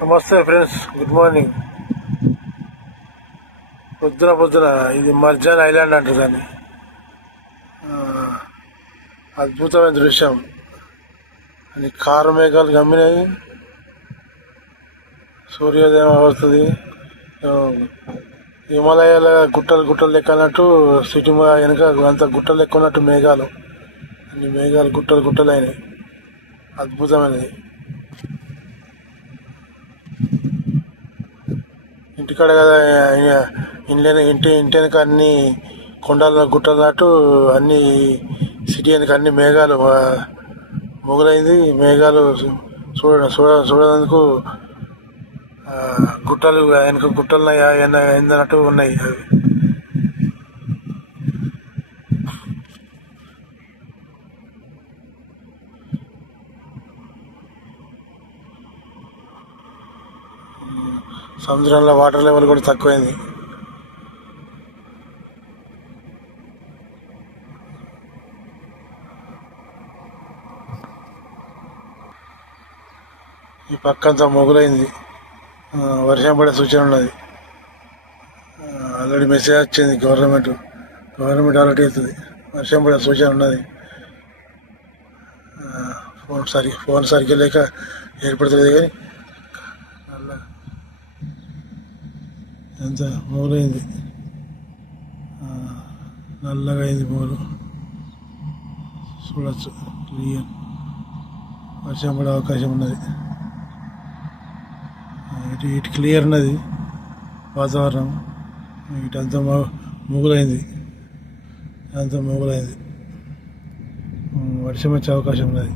నమస్తే friends, good morning. పొద్దున ఇది మర్జాన్ ఐలాండ్ అంటారు దాన్ని. అద్భుతమైన దృశ్యం. అని కారు మేఘాలు గమ్మినాయి, సూర్యోదయం అవుతుంది. హిమాలయాల గుట్టలు లెక్క అన్నట్టు సిటీ వెనక అంత గుట్టలు లెక్క ఉన్నట్టు మేఘాలు, అన్ని మేఘాలు గుట్టలు అయినాయి. అద్భుతమైనది. ఇంటికాడ కదా ఇంటి వెనక అన్ని కొండల గుట్టలు నాటు అన్ని సిటీ వెనక అన్ని మేఘాలు మొగలైంది. మేఘాలు చూడడానికి గుట్టలు వెనక గుట్టలు ఏందన్నట్టు ఉన్నాయి అవి. సముద్రంలో వాటర్ లెవెల్ కూడా తక్కువైంది. ఈ పక్కంతా మొగులైంది. వర్షం పడే సూచన ఉన్నది. ఆల్రెడీ మెసేజ్ వచ్చింది. గవర్నమెంట్ అలర్ట్ అవుతుంది. వర్షం పడే సూచన ఉన్నది. ఫోన్ సరిగ్గా లేక ఏర్పడుతుంది. కానీ ఎంత మొగులైంది, నల్లగా అయింది మొగలు. చూడచ్చు క్లియర్. వర్షం పడే అవకాశం ఉన్నది. ఇటు క్లియర్ ఉన్నది వాతావరణం. ఇటంతా మొగులైంది. వర్షం వచ్చే అవకాశం ఉన్నది.